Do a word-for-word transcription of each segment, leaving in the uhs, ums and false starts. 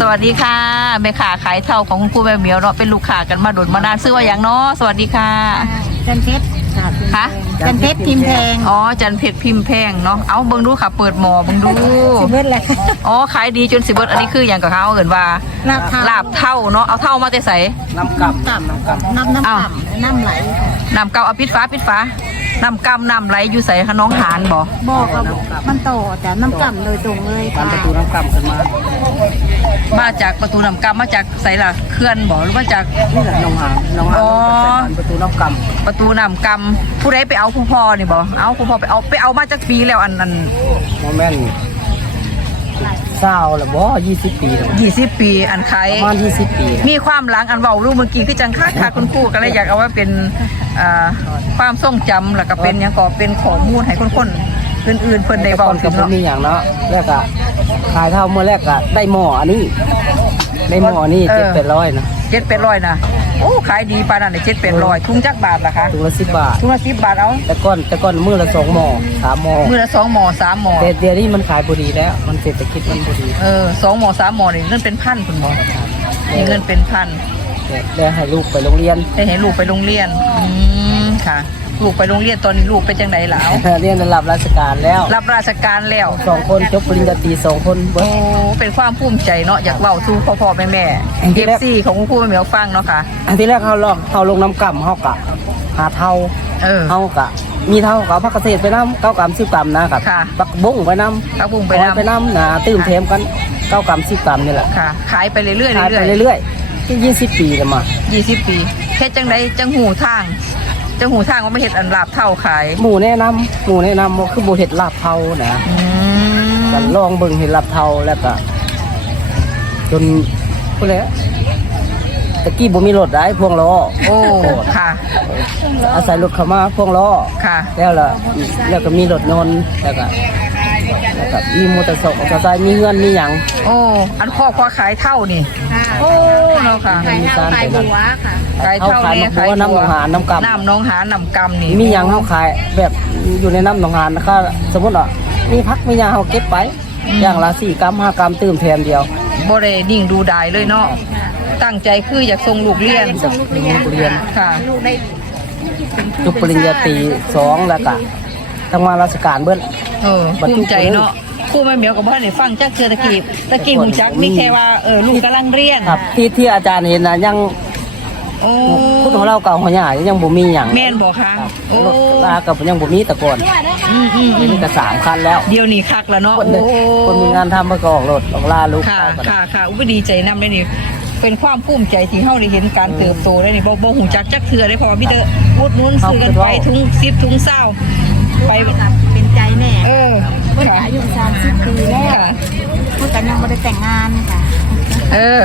วัสดีค่ะแม่ค้าขายเท่าของคุณครูแม่เหมียวเนาะเป็นลูกค้ากันมาโดนมานานซื้อว่าอย่างเนาะสวัสดีค่ะจันเพชรค่ะจันเพชรพิมพ์แพงอ๋อจันเพชรพิมพ์แพงเนาะเอาเบิ่งดูค่ะเปิดหมอเบิ่งดูสิเบิดเลยอ๋อขายดีจนสิเบิดอันนี้คืออย่างกับเขาเอิ้นว่าลาบเท่าเนาะเอาเท่ามาแต่ใส่น้ำกำน้ำกำน้ำน้ำกำน้ำไหลน้ำเก่าเอาปิดฟ้าปิดฟ้าน้ำกำน้ำไหลอยู่ใส่คะน้องหานบ่บอกกับมันโตแต่น้ำกำโดยตรงเลยค่ะประตูน้ำกำขึ้นมามาจากประตูน้ำกำมาจากใส่ละเขื่อนบ่หรือมาจากนี่แหละน้องหานน้องหานประตูน้ำกำประตูน้ำกำผู้ใดไปเอาผู้พ่อนี่บ่เอาผู้พ่อไปเอาไปเอามาจากปีแล้วอันนั้นโมเมนต์เศร้าละบ่ยี่สิบปีแล้วยี่สิบปีอันใครประมาณยี่สิบปีมีความหลังอันเว้ารู้เมื่อกี้คือจังค่าค่ะคุณครูก็เลยอยากเอาไว้เป็นความทรงจำแล้วก็เป็นอย่างก็เป็นข้อมูลให้คนๆอื่นๆเพิ่นได้เว้าถึงเนาะมีอย่างเนาะแรกอะขายเท่าเมื่อแรกอะได้หม้ออันนี้ได้หม้อนี่เจ็ดแปดร้อยนะเจ็ดแปดร้อยนะโอ้ขายดีปานนั้นเลยเจ็ดแปดร้อยถุงจักบาทล่ะคะถุงละสิบบาทถุงละสิบบาทเอาแต่ก้อนแต่ก้อนมือละสองหม้อสามหม้อมือละสองหม้อสามหม้อแต่เดี๋ยวนี้มันขายพอดีแล้วมันเศรษฐกิจมันพอดีเออสองหม้อสามหม้อนี่เงินเป็นพันคุณหมอมีเงินเป็นพันได้ให้ลูกไปโรงเรียนได้ให้ลูกไปโรงเรียนอืมค่ะลูกไปโรงเรียนตอนนี้ลูกเป็นจังไดล่ะเรียนรับราชการแล้วรับราชการแล้วสองคนจบปริญญาตรีสองคนโอ้เป็นความภูมิใจเนาะอยากเล่าสู่พ่อๆแม่ๆ เอฟ ซี ของคุณครูแม่เหมียวฟังเนาะค่ะอันที่แรกเขาลองเขาลงน้ำกำเขากะหาเท่าเออเขากะมีเท่ากับพักเกษตรไปน้ำเก้ากรัมสิบกรัมนะครับปักบุ้งไปน้ำปักบุ้งไปน้ำไปน้ำนะตื่มเทมกันเก้ากรัมสิบกรัมนี่แหละค่ะขายไปเรื่อยๆขายไปเรื่อยๆที่ยี่สิบปีแล้วมายี่สิบปีเฮ็ดจังไดจังหูทางจังหูทางว่าไม่เฮ็ดอันลาบเท่าขายหมูแนะนำหมูแนะนำว่าคือโบเห็ดลาบเท่านะกันลองเบิ่งเห็ดลาบเท่าแล้วก็จนพูดแล้วตะกี้บ่มีรถได้พวงล้อโอ้ค่ะอาศัยรถเข้ามาพวงล้อค่ะแล้วล่ะแล้วก็มีรถนนต์แล้วก็แล้วก็มีมอเตอร์ไซค์มอเตอร์ไซค์มีเงินมีหยังโอ้อันพ่อพ่อขายเท่านี่โอ้เนาะค่ะขายเท่าขายบัวค่ะขายเท่าเนี่ยขายน้ำหนองหานน้ำกำน้ำหนองหานน้ำกำนี่มีหยังเขาขายแบบอยู่ในน้ำหนองหานนะคะสมมติว่ามีพักมีหยังเขาเก็บไปอย่างละสี่กรัมห้ากรัมตื่มแทนเดียวบ่ได้นิ่งดูดายเลยเนาะตั้งใจคืออยากส่งลูกเรียนส่งลูกเรียนค่ะจบปริญญาตรีสองแล้วก็ทำงานราชการเบิ้ลเออภูมิใจเนาะครูแม่เหมียวกับพ่อเนี่ยฟังจักเจอตะกี้ตะกี้หูจักมีแค่ว่าเออลูกกำลังเรียนครับที่ที่อาจารย์เห็นนะยังโอ้พูดของเราเก่าหัวใหญ่ยังบ่มีอย่างแม่นบอกค่ะโอ้ลากับยังบ่มีตะกอนอืมอืมนี่ก็สามคันแล้วเดี๋ยวนี้คักแล้วเนาะคนคนมีงานทำมาก็ออกรถออกลาลูกค่ะค่ะค่ะอุ้ยดีใจนำเลยนี่เป็นความภูมิใจที่เฮาได้เห็นการเติบโตได้นี่บ่บ่หูจักจักเทื่อได้เพราะว่ามีแต่อุดหนุนซื้อกันไปถุงสิบถุงเศร้าไปเป็นใจแม่เออเพิ่นอายุสามสิบปีแล้วเพิ่นก็ยังบ่ได้แต่งงานค่ะเออ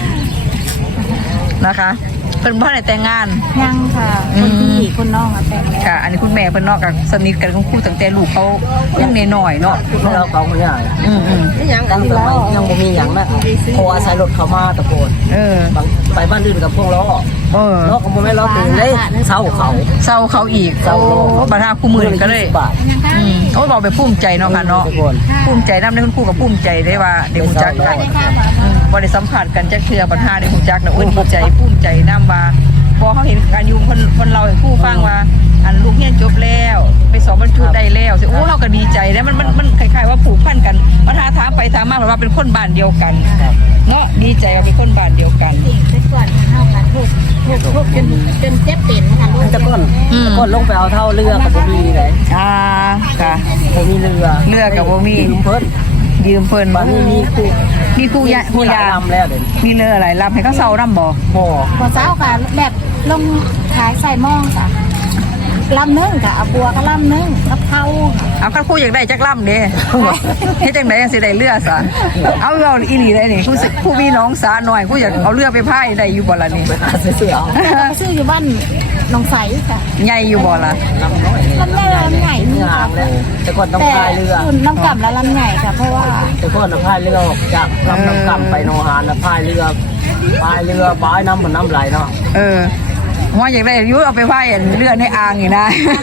นะคะเพิ่นบ่ได้แต่งงานยังค่ะคนพี่คนน้องแต่งแล้วค่ะอันนี้คุณแม่เพิ่นนอกกับสนิทกันกับครูตั้งแต่ลูกเขายังน้อยๆเนาะเราเก่าหัวใหญ่อืมอืมยังตั้งแต่ยังบ่มีหยังนะพออาศัยรถเข้ามาตะโกนเออไปบ้านอื่นกับพวกล้อเออล้อก็บ่แม่นล้อตื่นเลยเศร้าเขาเศร้าเขาอีกเศร้าโลบัดหาคู่มือก็เลยอืมโอ้บอกไปภูมิใจเนาะค่ะเนาะภูมิใจนำได้คุณครูก็ภูมิใจได้ว่าเด็กฮู้จักกันบ่ได้สัมผัสกันจักเทื่อบัดหาได้ฮู้จักน่ะโอ้ยภูมิใจภูมิใจนำว่าพอเขาเห็นการอยู่คนคนเราให้ผู้ฟังว่าอันลูกเรียนจบแล้วไปสอบบรรจุได้แล้วสิโอ้เราก็ดีใจแล้วมันมันมันคล้ายๆว่าผูกพันกันมาท้าท้าไปท้ามาแบบว่าเป็นคนบ้านเดียวกันเนาะดีใจว่าเป็นคนบ้านเดียวกันแต่ก่อนเฮากันทุกทุกทุกจนจนเจ็บเป็นค่ะลูกตะก้อนตะก้อนลงไปเอาเท่าเรือกับบ่มีเลยอ่าค่ะบ่มีเรือเรือกับบ่มีเพิ่นยืมเพิ่นบ่มีมีคู่มีคู่ยะคู่ยาลำแล้วเด้มีเรืออะไรลำให้เขาเซาน้ำบ่บ่บ่เซาค่ะแบบลงขายใส่หม้อค่ะลำนึงค่ะเอาบัวก็ลำนึงกับเท่าเอาคันคู่อยากได้จักลำเด้เฮ็ดจังได๋จังสิได้เรือซะเอาเอาอีหลีได้นี่ผู้ผู้มีน้องสาหน่อยผู้อยากเอาเรือไปพายได้อยู่บ่ล่ะนี่ซื้อเอาซื้ออยู่บ้านหนองไสค่ะใหญ่อยู่บ่ล่ะลำน้อยลำน้อยลำใหญ่นี่ค่ะแต่ก่อนต้องพายเรือน้ำกำแล้วลำใหญ่ค่ะเพราะว่าแต่ก่อนต้องพายเรือจากลำน้ำกำไปโนหานแล้วพายเรือพายเรือปายน้ำมันน้ำไหลเนาะเออว่าอยากได้ยุเอาไปไหว้เลือดในอ่างอยู่นะ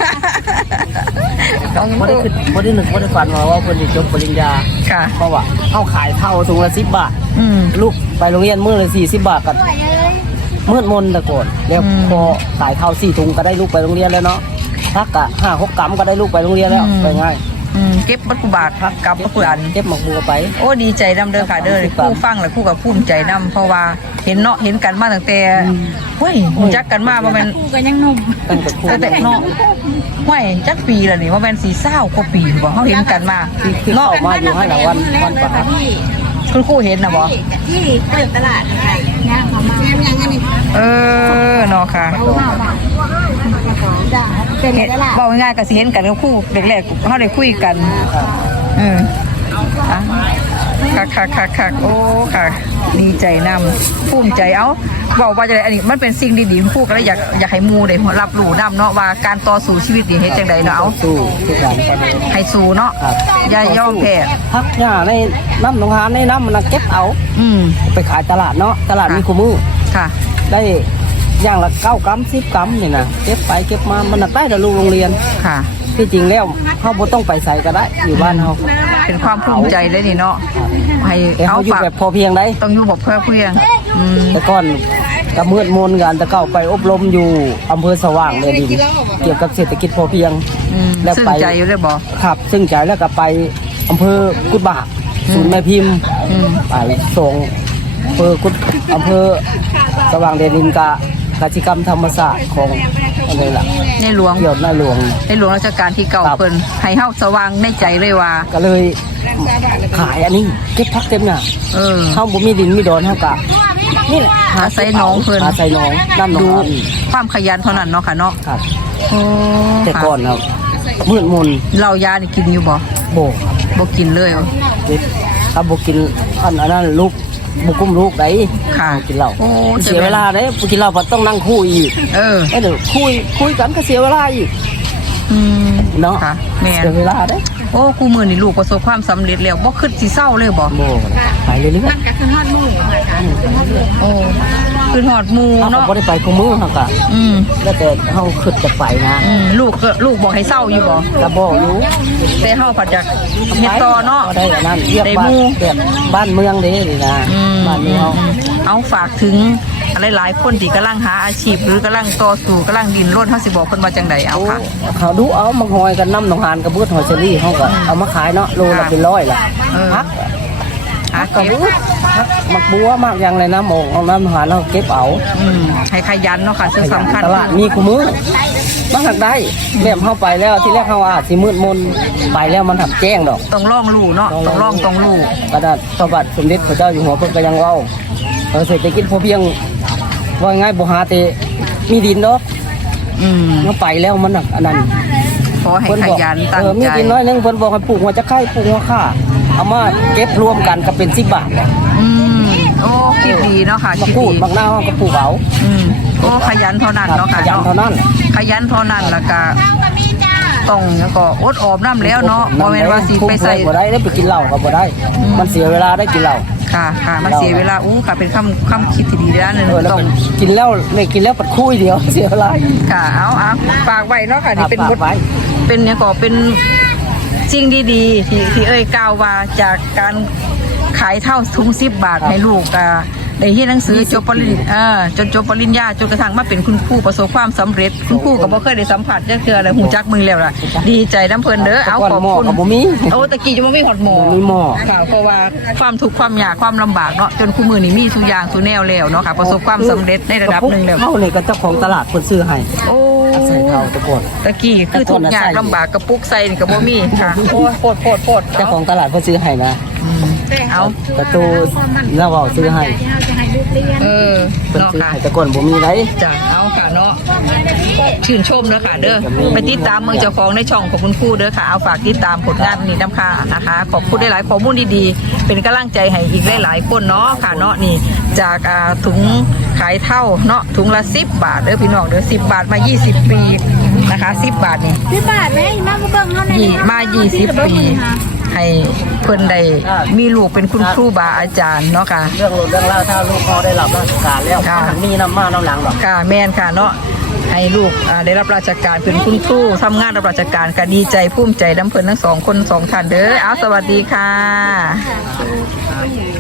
ต้องบ่ได้คือบ่ได้นึกบ่ได้ฝันว่าว่าเพิ่นสิจบปริญญาค่ะเพราะว่าเฮาขายเท่าถุงละสิบบาทอืมลูกไปโรงเรียนมื้อละสี่สิบบาทก็มืดมนแต่ก่อนแล้วอืมพอขายเท่าสี่ถุงก็ได้ลูกไปโรงเรียนแล้วเนาะพักกะห้าหกกำก็ได้ลูกไปโรงเรียนแล้วอืมไปง่ายอืมเก็บบัตรกุบาทพักกับบัตรกุอันเก็บหมกบัวไปโอ้ดีใจนำเด้อค่ะเด้อคู่ฟังและคู่กับภูมิใจนำเพราะว่าเห็นเนาะเห็นกันมาตั้งแต่เฮ้ยรู้จักกันมาบ่แม่นคู่กันยังหนุ่มตั้งแต่ครูตั้งแต่เนาะเฮ้ยจักปีแล้วนี่ว่าแม่นสิเศร้ากว่าปีบ่เฮาเห็นกันมาที่ที่เนาะเข้ามาอยู่ให้ละวันวันประหัสคุณครูเห็นน่ะบ่ที่เปิดตลาดไทยย่างเขามาย่างย่างกันนี่เออเนาะค่ะเอามาบ้างจ้าเป็นเห็นตลาดบอกง่ายๆก็สิเห็นกันกับครู่แรกๆเฮาได้คุยกันเอออ่ะคักคักคักคักโอ้ค่ะดีใจนำภูมิใจเอ้าบอกว่าจะได้อันนี้มันเป็นสิ่งดีๆครู่ก็เลยอยากอยากให้หมู่ได้รับรู้นำเนาะว่าการต่อสู้ชีวิตนี่เฮ็ดจังไดเนาะเอาสู้ทุกอย่างให้สู้เนาะครับอย่ายอมแพ้พักหญ้าในน้ำหนองหานในน้ำมันนะเก็บเอาอืมไปขายตลาดเนาะตลาดมีคู่มือค่ะได้อย่างละเก้ากรัมสิบกรัมนี่นะเก็บไปเก็บมามันน่ะได้แต่ลูกโรงเรียนค่ะที่จริงแล้วเขาบ่ต้องไปใส่ก็ได้อยู่บ้านเขาเป็นความภูมิใจเลยนี่เนาะให้แต่เอาเขาอยู่ฝากแบบพอเพียงได้ต้องอยู่แบบเพื่อเพื่อนอืมแต่ก่อนก็มืดมนกันแต่เก่าไปอบรมอยู่อำเภอสว่างเลยดินเกี่ยวกับเศรษฐกิจพอเพียงอืมแล้วซึ่งไปใจอยู่เลยบ่ครับ ซึ่งใจแล้วก็ไปอำเภอกุดบากศูนย์แม่พิมพ์อืมไปส่งอำเภอกุดอำเภอสว่างเดนินกะกิจกรรมธรรมศาสตร์ของอะไรล่ะในหลวงเกี่ยวหน้าหลวงในหลวงรัชกาลที่เก่าครับเพิ่นให้เฮาสว่างในใจเลยว่าก็เลยขายอันนี้เก็บพักเต็มหน้าเออเฮาบ่มีดินมีดอนเฮากะนี่แหละอาศัยน้องเพิ่นอาศัยน้องน้ำหนองดูหานความขยันเท่านั้นเนาะค่ะเนาะครับโอ้แต่ก่อนครับมืดมนเหล้ายานี่กินอยู่บ่โบกบ่กินเลยเด็ดถ้าบ่กินอันอันนั้นลูกบ่กุ้มลูกได้ค่ะกินเหล้าโอ้เสียเวลาเด้บ่กินเหล้าบ่ต้องนั่งคุยอีกเออเอ้ยเดี๋ยวคุยคุยกันก็เสียเวลาอีกอืมเนาะค่ะแม่นเสียเวลาเด้โอ้กูมื้อนี่ลูกประสบความสำเร็จแล้วบ่คิดสิเศร้าเลยบ่โบกไปเรื่อยมันก็คือฮอดหมู่ค่ะคือฮอดหมู่โอ้คือหอดหมู่ๆเฮาก็เนาะบ่ได้ไปคุมือเฮาก็อืมแล้วแต่เฮาคิดจะไปนะอืมลูกก็ลูกบอกให้เศร้าอยู่บ่ก็บ่อยู่แต่เฮาผัดจากเฮ็ดต่อเนาะได้อันนั้นเรียกได้บ้าหนมู่แบบบ้านเมืองเด้นี่นะอืมบ้านเมืองเอาฝากถึงอะไรหลายคนที่กำลังหาอาชีพหรือกำลังต่อสู้กำลังดิ้นรนเฮาสิบอกเพิ่นว่าจังไดเอาค่ะเขาดูเอามาหอยกันน้ำหนองหานกับเบือดหอยเชอรี่เขาก็เอามาขายเนาะโลละเป็นร้อยละเออพักหากับเก็บบูดพักมักบัวมากอย่างไรนะหมองเอาน้ำหนองหานเราเก็บเอาอืมให้ขยันเนาะค่ะซึ่งสำคัญตลาดมีคู่มือมันหักได้แบบเข้าไปแล้วที่แรกเขาอาจสิมืดมนไปแล้วมันหักแจ้งดอกต้องลองรู้เนาะต้องลองต้องรู้กระดาษพระบาทสมเด็จพระเจ้าอยู่หัวเพิ่นก็ยังเว้าเออเศรษฐกิจพอเพียงว่าง่ายบ่หาแต่มีดินเนาะอืมเมื่อไปแล้วมันหักอันนั้นขอให้เพิ่นขบอกยันตั้งเออมีใจดินน้อยหนึงเพิ่นบอกให้ปลูกหัวจะไข่ปลูกหัวข่าเอามาเก็บรวมกันก็เป็นสิบบาทแหละอืมโอ้คิดดีเนาะค่ะมาคิดพูดดีบางหน้าห้องก็ปลูกเอาอืมโอ้ขยันเท่านั้นเนาะขค่ะยันเนาะเท่านั้นขยันเท่านั้นแล้วก็ต้องแล้วก็อดออมน้ำแล้วเนาะบ่แม่นว่าสิไปใส่บ่ได้ได้ไปกินเหล้าก็บ่ได้อืมมันเสียเวลาได้กินเหล้าค่ะค่ะมันเสียเวลาอู้ค่ะเป็นคำคำคิดที่ดีด้านหนึงเออแล้วต้องกินแล้วไม่กินแล้วปัดคุยเดียว เสียเวลาค่ะเอาเอาฝากไว้เนาะค่ะนี่เป็นบทฝากไว้เป็นเนี่ยก็เป็นสิ่งดีๆที่ที่เอ้ยกล่าวว่าจากการขายเท่าถุงสิบบาทให้ลูกอ่ะได้เรียนหนังสือจบปริญญาเออจนจบปริญญาจนกระทั่งมาเป็นคุณครูประสบความสำเร็จคุณครูก็บ่เคยได้สัมผัสจักเทื่อเลยหูจักมึงแล้วล่ะดีใจน้ำเพิ่นเด้อเอาแต่ก่ขออน บหม้อคุณกับบ่มีโอ้ตะกี้จะบ่มีหอดหมอบ่มีหม้อค่ะเพราะว่าความทุกข์ความยากความลำบากเนาะจนคู่มือนี่มีทุกอย่างทุกแนวแล้วเนาะค่ะประสบความสำเร็จในระดับหนึ่งแล้วเฮานี่ก็เจ้าของตลาดเพิ่นซื้อให้โอ้ใส่เท่าแตะก่อนตะกี้คือทุกข์ยากลำบากกระปุกใส่นี่ก็บ่มีค่ะโอ้ยโพดโพดโพดเจ้าของตลาดเพิ่นซื้อให้นะอืมเอาประตูแล้วเว้าซื้อให้ที่เราจะให้ลูกเรียนเออเพิ่นเนาะซื้อค่ะให้แต่ก่อนบ่มีไดจ้ะเอาค่ะเนาะชื่นชมเด้อค่ะเด้อไปติดตามเมืองเจ้าของในช่องของคุณครูเด้อค่ะเอาฝากติดตามผลงานนี้น้ำค่ะนะคะขอบคุณได้หลายข้อมูลดีๆเป็นกำลังใจให้อีกหลายๆคนเนาะค่ะเนาะนี่จากอ่าถุงขายเท่าเนาะถุงละสิบบาทเด้อพี่น้องเด้อสิบบาทมายี่สิบปีนะคะสิบบาทนี่พี่บาทไหมมาเบิ่งเฮาในยี่มายี่สิบปีให้เพิ่นได้มีลูกเป็นคุณครูบาอาจารย์เนาะค่ะเรื่องรถเรื่องเล่าวถ้าลูกเขาได้รับราชการแล้วค่ะมันมีน้ำมาน้ำหลังหรอกค่ะแม่นค่ะเนาะให้ลูกอ่าได้รับราชการเป็นคุณครูทำงานรับราชการก็ดีใจภูมิใจน้ำเพิ่นทั้งสองคนสองท่านเด้อเอาสวัสดีค่ะ